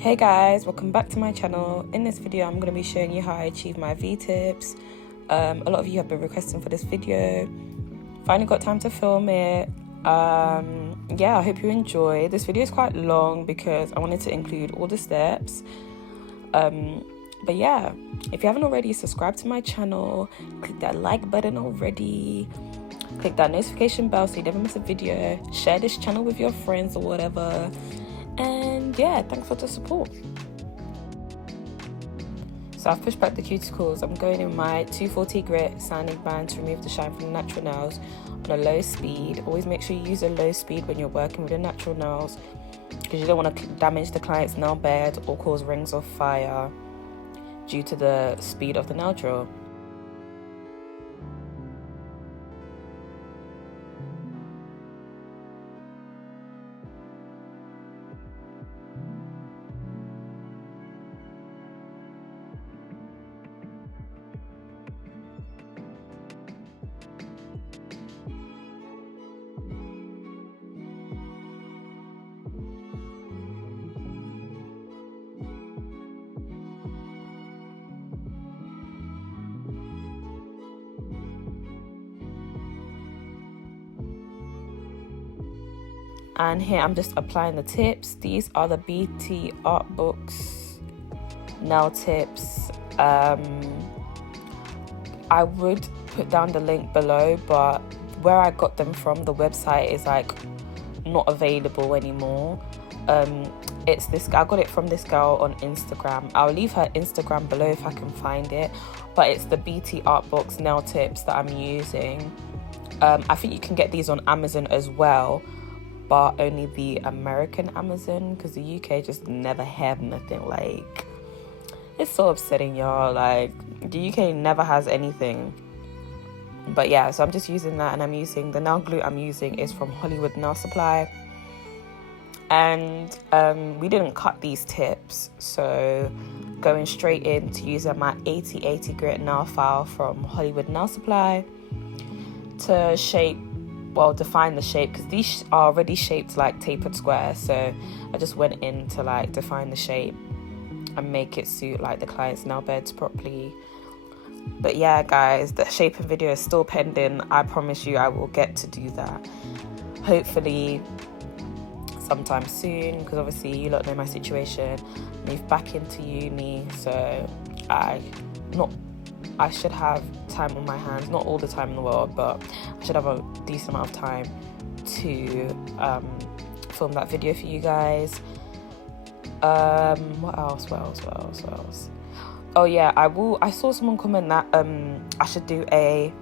Hey guys, welcome back to my channel. In this video I'm going to be showing you how I achieve my V-tips. A lot of you have been requesting for this video. Finally got time to film it. Yeah, I hope you enjoy. This video is quite long because I wanted to include all the steps. But yeah, if you haven't already, subscribe to my channel, click that like button already, click that notification bell so you never miss a video, share this channel with your friends or whatever. And yeah, thanks for the support. So I've pushed back the cuticles. I'm going in my 240 grit sanding band to remove the shine from the natural nails on a low speed. Always make sure you use a low speed when you're working with the natural nails, because you don't want to damage the client's nail bed or cause rings of fire due to the speed of the nail drill. And here I'm just applying the tips. These are the BT Art Books nail tips. I would put down the link below, but where I got them from, the website is like not available anymore. It's this, I got it from this girl on Instagram. I'll leave her Instagram below if I can find it, but it's the BT Art Books nail tips that I'm using. I think you can get these on Amazon as well, but only the American Amazon, because the UK just never have nothing. Like, it's so upsetting, y'all. Like, the UK never has anything. But yeah, so I'm just using that, and I'm using the nail glue I'm using is from Hollywood Nail Supply. And we didn't cut these tips, so going straight into using my 80 grit nail file from Hollywood Nail Supply to define the shape, because these are already shaped like tapered squares. So I just went in to like define the shape and make it suit like the client's nail beds properly. But yeah guys, the shaping video is still pending. I promise you I will get to do that hopefully sometime soon, because obviously you lot know my situation. Moved back into uni, so I should have time on my hands, not all the time in the world, but I should have a decent amount of time to film that video for you guys. What else? Oh yeah, I saw someone comment that I should do a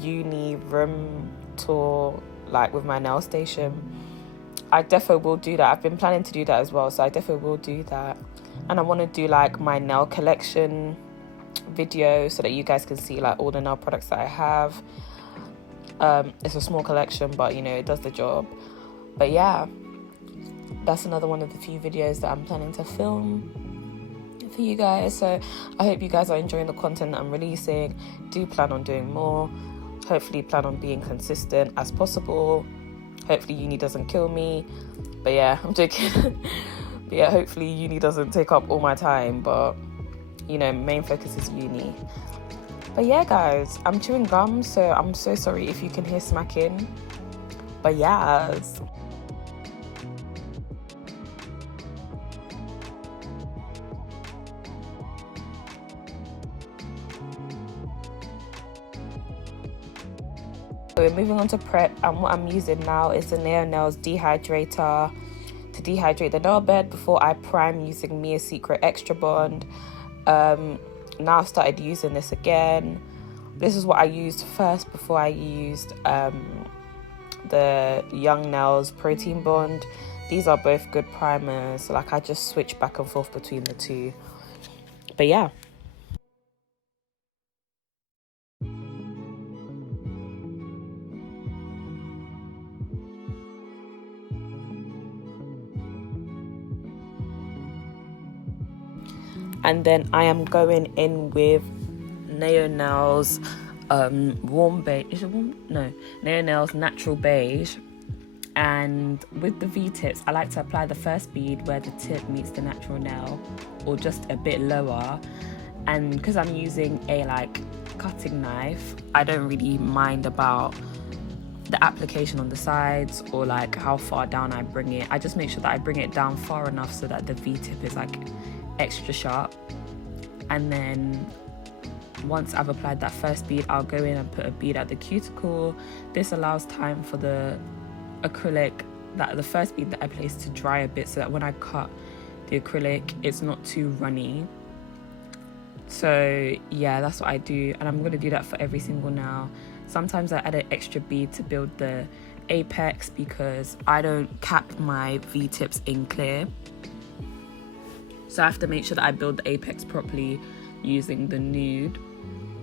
uni room tour like with my nail station. I definitely will do that. I've been planning to do that as well, so I definitely will do that. And I want to do like my nail collection video so that you guys can see like all the nail products that I have. It's a small collection, but you know, it does the job. But yeah, that's another one of the few videos that I'm planning to film for you guys. So I hope you guys are enjoying the content that I'm releasing. Do plan on doing more. Hopefully plan on being consistent as possible. Hopefully uni doesn't kill me. But yeah, I'm joking. But yeah, hopefully uni doesn't take up all my time, but you know, main focus is uni. But yeah guys, I'm chewing gum, so I'm so sorry if you can hear smacking. But yes, so we're moving on to prep, and what I'm using now is the Nail Nails dehydrator to dehydrate the nail bed before I prime using Mia Secret Extra Bond. Now I've started using this again. This is what I used first before I used the Young Nails Protein Bond. These are both good primers, so like I just switch back and forth between the two. But yeah. And then I am going in with Nail Nails warm beige. Is it warm? No, Nail Nails Natural Beige. And with the V-tips, I like to apply the first bead where the tip meets the natural nail, or just a bit lower. And because I'm using a like cutting knife, I don't really mind about the application on the sides or like how far down I bring it. I just make sure that I bring it down far enough so that the V-tip is like extra sharp. And then once I've applied that first bead, I'll go in and put a bead at the cuticle. This allows time for the acrylic, the first bead that I placed, to dry a bit, so that when I cut the acrylic it's not too runny. So yeah, that's what I do, and I'm going to do that for every single nail. Sometimes I add an extra bead to build the apex because I don't cap my V-tips in clear, so I have to make sure that I build the apex properly using the nude.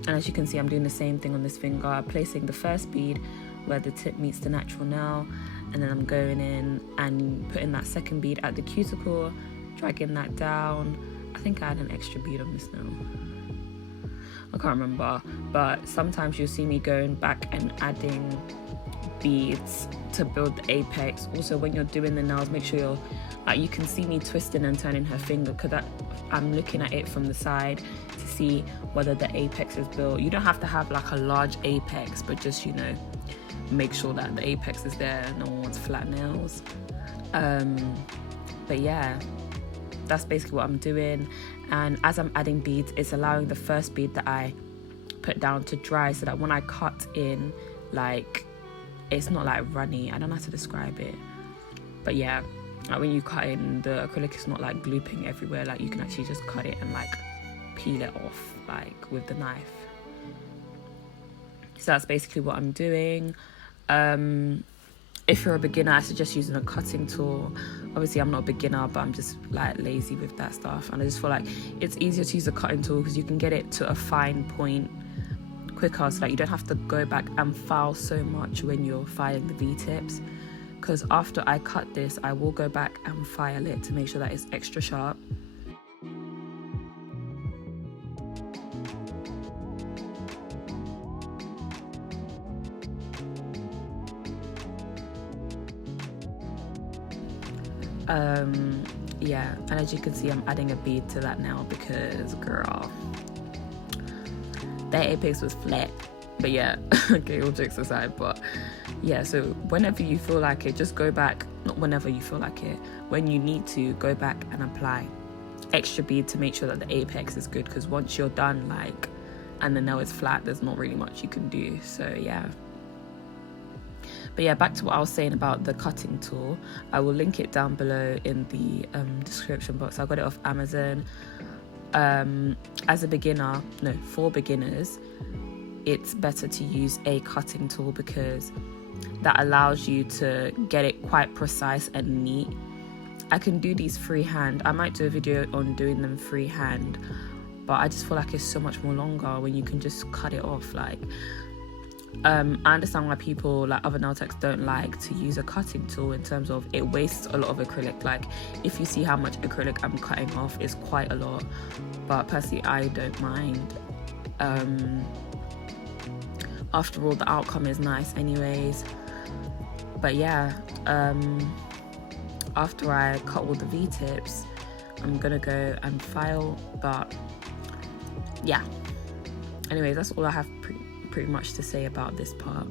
And as you can see, I'm doing the same thing on this finger, placing the first bead where the tip meets the natural nail, and then I'm going in and putting that second bead at the cuticle, dragging that down. I think I had an extra bead on this nail, I can't remember, but sometimes you'll see me going back and adding beads to build the apex. Also, when you're doing the nails, make sure you're like, you can see me twisting and turning her finger because I'm looking at it from the side to see whether the apex is built. You don't have to have like a large apex, but just, you know, make sure that the apex is there. No one wants flat nails. But yeah, that's basically what I'm doing. And as I'm adding beads, it's allowing the first bead that I put down to dry, so that when I cut in, like, it's not like runny. I don't know how to describe it, but yeah, like when you cut in, the acrylic is not like glooping everywhere. Like you can actually just cut it and like peel it off like with the knife. So that's basically what I'm doing. If you're a beginner, I suggest using a cutting tool. Obviously I'm not a beginner, but I'm just like lazy with that stuff, and I just feel like it's easier to use a cutting tool because you can get it to a fine point quicker, so that you don't have to go back and file so much when you're filing the V-tips. Because after I cut this, I will go back and file it to make sure that it's extra sharp. Yeah, and as you can see, I'm adding a bead to that now because, girl, that apex was flat. But yeah, okay, all jokes aside, but yeah, so whenever you feel like it, just go back. Not whenever you feel like it, when you need to, go back and apply extra bead to make sure that the apex is good, because once you're done, like, and the nail is flat, there's not really much you can do. So yeah. But yeah, back to what I was saying about the cutting tool. I will link it down below in the description box. I got it off Amazon. As a beginner, no, for beginners, it's better to use a cutting tool because that allows you to get it quite precise and neat. I can do these freehand. I might do a video on doing them freehand, but I just feel like it's so much more longer when you can just cut it off. Like, I understand why people, like other nail techs, don't like to use a cutting tool in terms of it wastes a lot of acrylic. Like, if you see how much acrylic I'm cutting off, it's quite a lot, but personally I don't mind. After all, the outcome is nice anyways. But yeah, after I cut all the V-tips, I'm gonna go and file. But yeah, anyways, that's all I have pretty much to say about this part.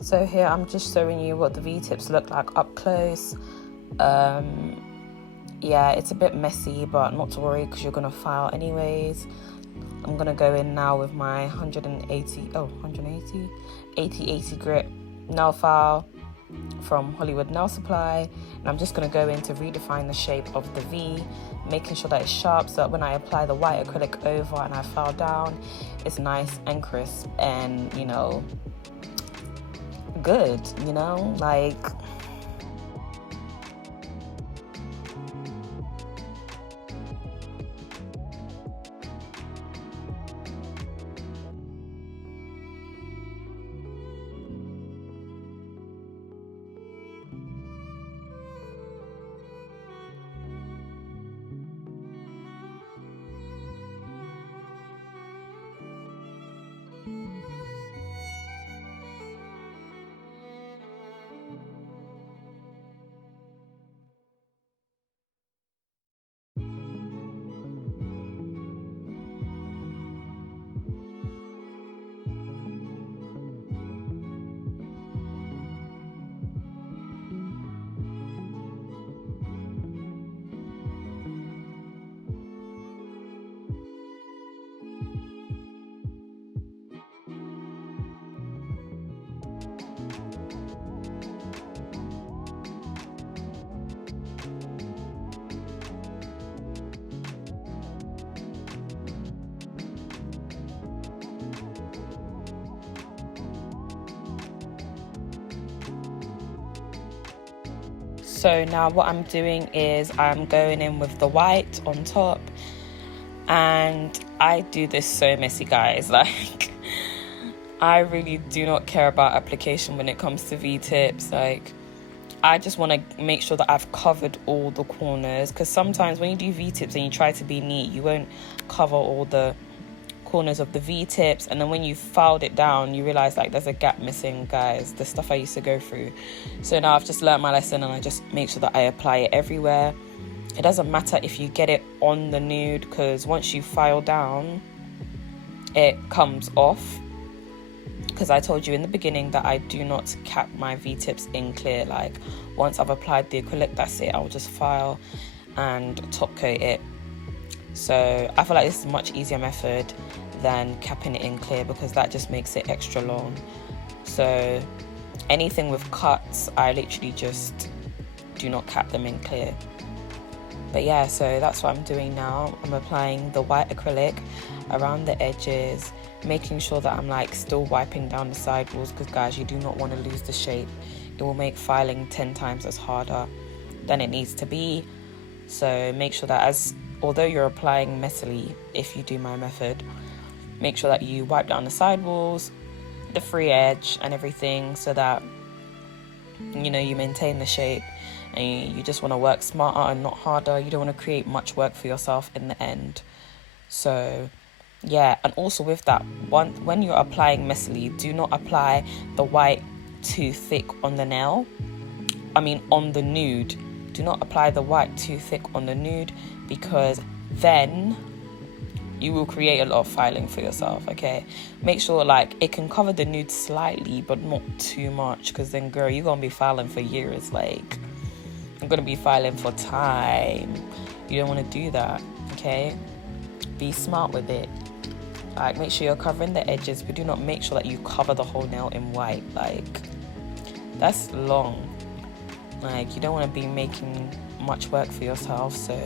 So here I'm just showing you what the V-tips look like up close. Yeah, it's a bit messy, but not to worry because you're gonna file anyways. I'm gonna go in now with my 80 grit nail file from Hollywood Nail Supply, and I'm just going to go in to redefine the shape of the V, making sure that it's sharp so that when I apply the white acrylic over and I file down, it's nice and crisp and, you know, good, you know, like... So now what I'm doing is I'm going in with the white on top, and I do this so messy, guys. Like, I really do not care about application when it comes to V-tips. Like, I just want to make sure that I've covered all the corners, because sometimes when you do V-tips and you try to be neat, you won't cover all the corners of the V-tips, and then when you filed it down you realize like there's a gap missing, guys. The stuff I used to go through. So now I've just learned my lesson, and I just make sure that I apply it everywhere. It doesn't matter if you get it on the nude, because once you file down it comes off, because I told you in the beginning that I do not cap my V-tips in clear. Like, once I've applied the acrylic, that's it. I'll just file and top coat it. So I feel like this is a much easier method than capping it in clear, because that just makes it extra long. So anything with cuts, I literally just do not cap them in clear. But yeah, so that's what I'm doing now. I'm applying the white acrylic around the edges, making sure that I'm like still wiping down the sidewalls, because guys, you do not want to lose the shape. It will make filing 10 times as harder than it needs to be. So make sure that although you're applying messily, if you do my method, make sure that you wipe down the sidewalls, the free edge and everything, so that, you know, you maintain the shape, and you just want to work smarter and not harder. You don't want to create much work for yourself in the end. So yeah, and also with that, when you're applying messily, do not apply the white too thick on the nail. On the nude. Do not apply the white too thick on the nude, because then you will create a lot of filing for yourself, okay? Make sure like it can cover the nude slightly, but not too much, because then girl, you're gonna be filing for years. Like, I'm gonna be filing for time. You don't want to do that, okay? Be smart with it. Like, make sure you're covering the edges, but do not make sure that you cover the whole nail in white. Like, that's long. Like, you don't want to be making much work for yourself. So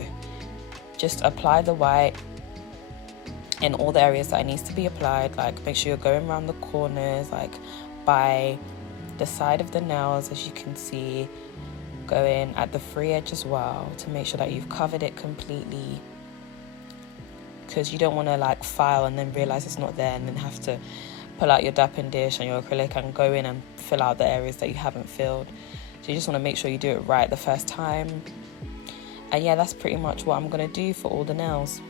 just apply the white in all the areas that it needs to be applied. Like, make sure you're going around the corners, like by the side of the nails, as you can see. Go in at the free edge as well to make sure that you've covered it completely, because you don't want to like file and then realize it's not there, and then have to pull out your dapping dish and your acrylic and go in and fill out the areas that you haven't filled. So you just want to make sure you do it right the first time. And yeah, that's pretty much what I'm going to do for all the nails.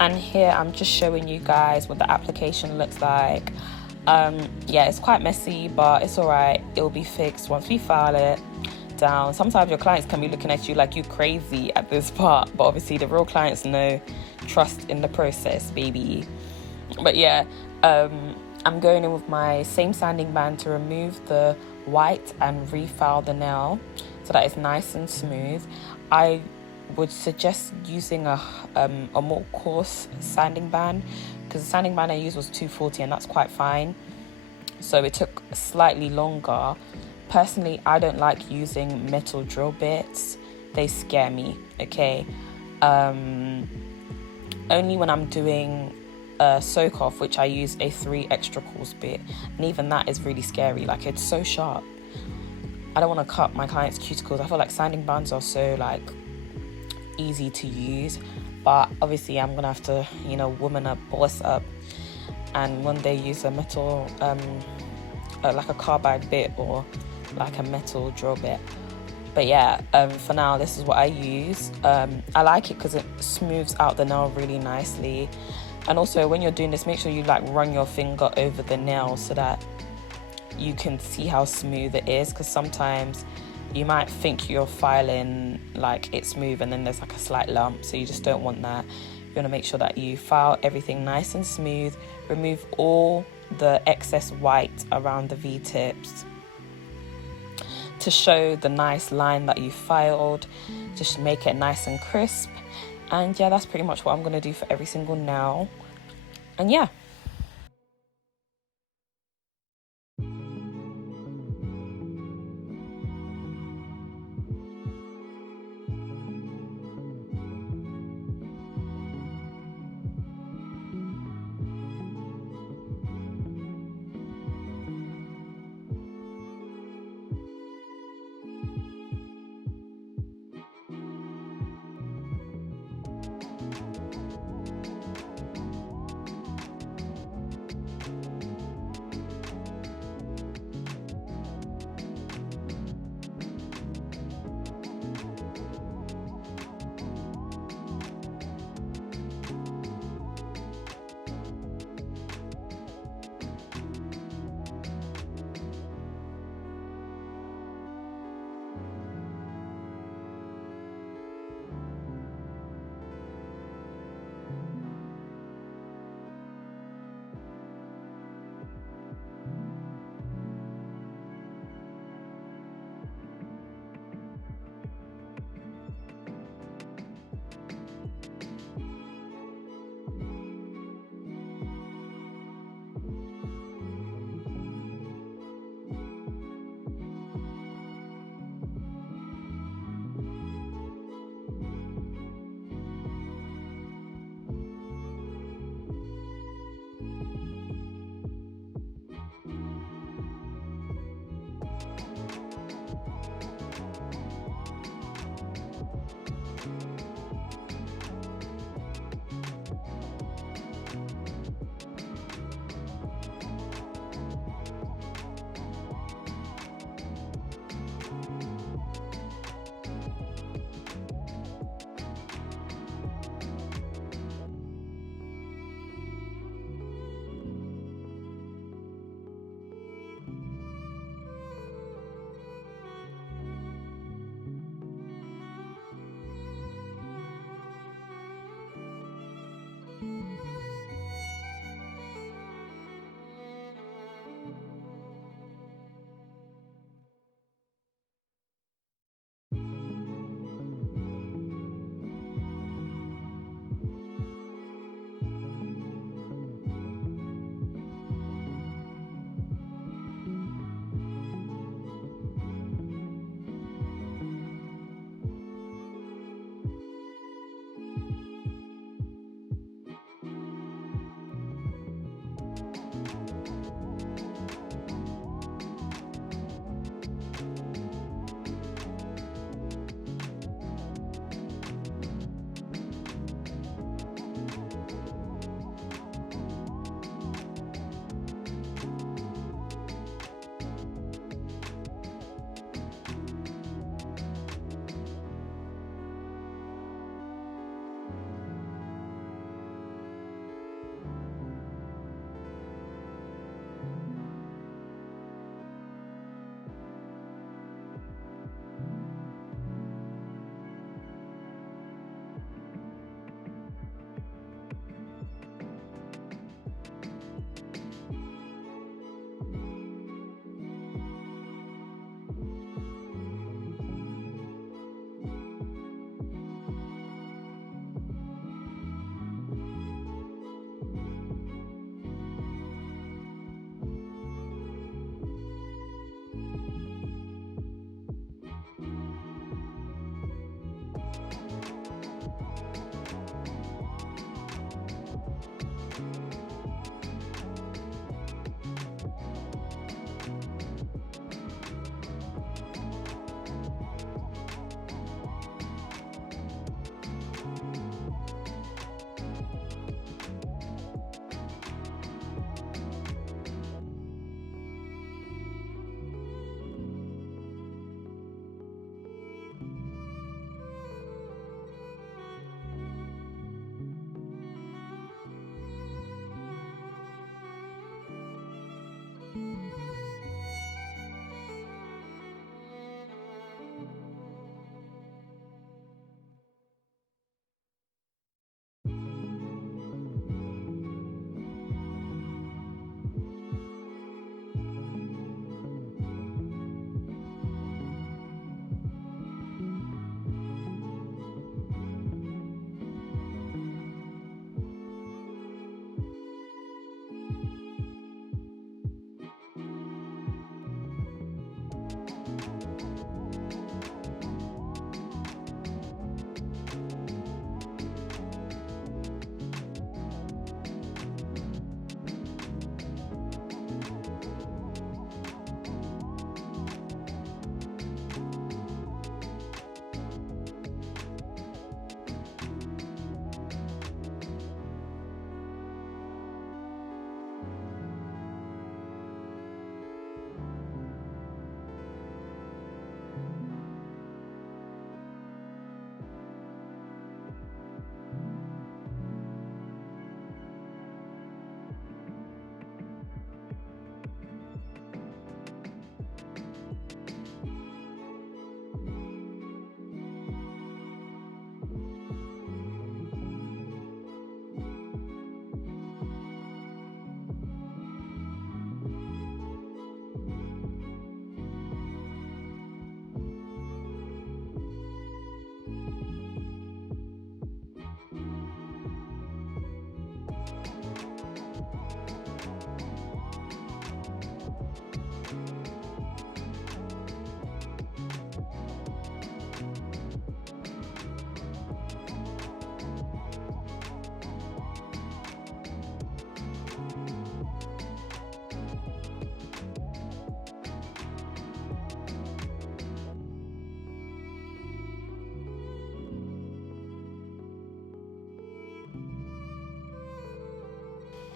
And here I'm just showing you guys what the application looks like. Yeah, it's quite messy, but it's all right. It'll be fixed once we file it down. Sometimes your clients can be looking at you like you crazy at this part, but obviously the real clients know, trust in the process, baby. But yeah, I'm going in with my same sanding band to remove the white and refile the nail so that it's nice and smooth. I would suggest using a more coarse sanding band, because the sanding band I used was 240 and that's quite fine, so it took slightly longer. Personally, I don't like using metal drill bits, they scare me, okay? Only when I'm doing a soak off, which I use a 3 extra coarse bit, and even that is really scary. Like, it's so sharp. I don't want to cut my clients' cuticles. I feel like sanding bands are so like easy to use, but obviously I'm gonna have to, you know, woman up, boss up, and one day use a metal like a carbide bit or like a metal drill bit. But yeah, for now this is what I use. I like it because it smooths out the nail really nicely, and also when you're doing this, make sure you like run your finger over the nail so that you can see how smooth it is, because sometimes you might think you're filing like it's smooth and then there's like a slight lump, so you just don't want that. You want to make sure that you file everything nice and smooth, remove all the excess white around the V-tips to show the nice line that you filed, just make it nice and crisp. And yeah, that's pretty much what I'm going to do for every single nail. And yeah.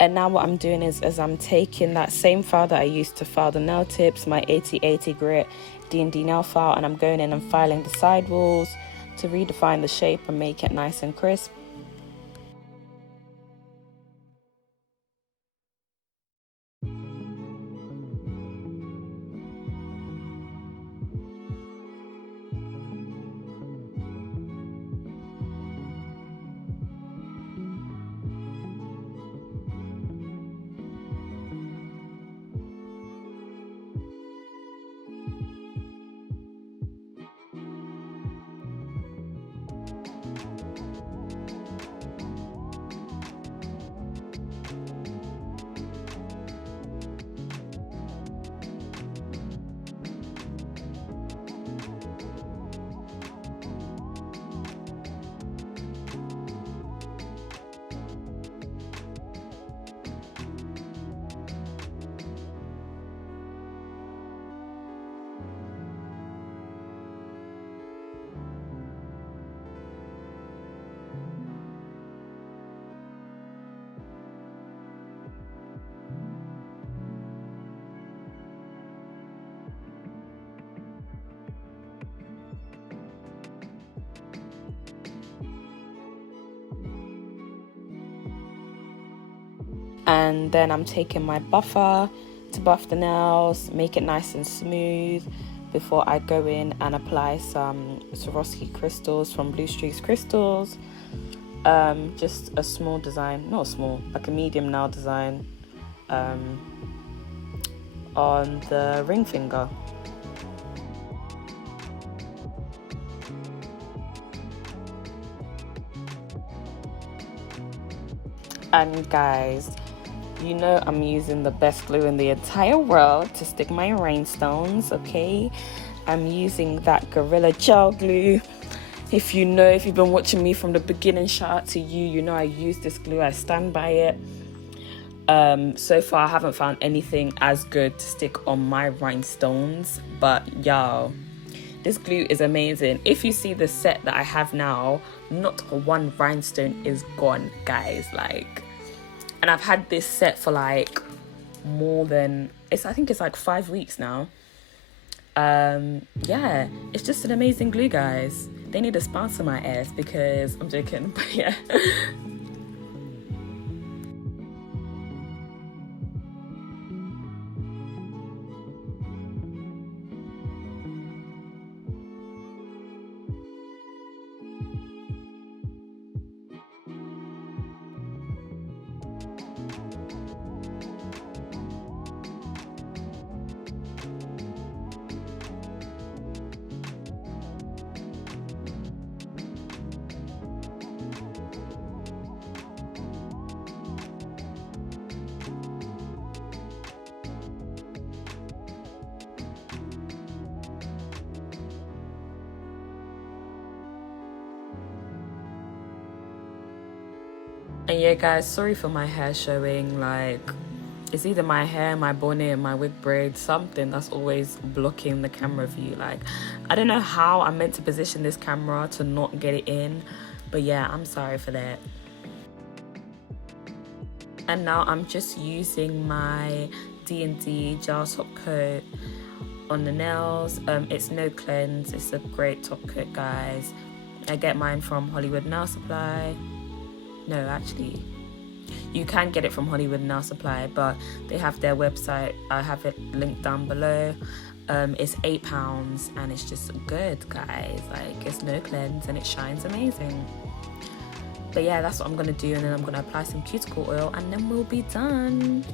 And now what I'm doing is I'm taking that same file that I used to file the nail tips, my 8080 grit D&D nail file, and I'm going in and filing the sidewalls to redefine the shape and make it nice and crisp. And then I'm taking my buffer to buff the nails, make it nice and smooth before I go in and apply some Swarovski crystals from Blue Streaks Crystals. Just a small design, not small, like a medium nail design on the ring finger. And guys, you know I'm using the best glue in the entire world to stick my rhinestones, okay? I'm using that Gorilla Gel Glue. If you've been watching me from the beginning, shout out to you. You know I use this glue, I stand by it. So far I haven't found anything as good to stick on my rhinestones, but y'all, this glue is amazing. If you see the set that I have now, not one rhinestone is gone, guys. And I've had this set for like more than, I think it's like 5 weeks now. Yeah, it's just an amazing glue, guys. They need to sponsor my ass, because I'm joking, but yeah. And yeah, guys, sorry for my hair showing. It's either my hair, my bonnet, my wig braid, something that's always blocking the camera view. I don't know how I'm meant to position this camera to not get it in, but yeah, I'm sorry for that. And now I'm just using my D&D gel top coat on the nails. It's no cleanse, it's a great top coat, guys. I get mine from Hollywood Nail Supply. No, actually, you can get it from Hollywood Nail Supply, but they have their website. I have it linked down below. It's £8 and it's just good, guys. It's no cleanse and it shines amazing. But yeah, that's what I'm gonna do, and then I'm gonna apply some cuticle oil and then we'll be done.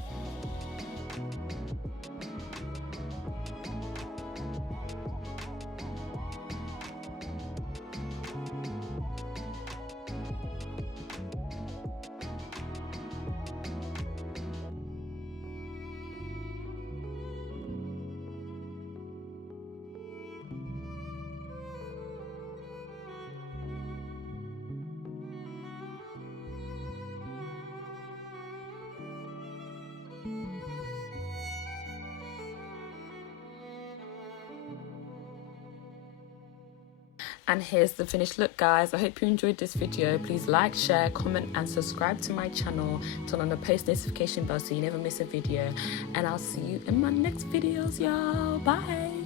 And here's the finished look, guys. I hope you enjoyed this video. Please like, share, comment and subscribe to my channel. Turn on the post notification bell so you never miss a video, and I'll see you in my next videos, y'all. Bye.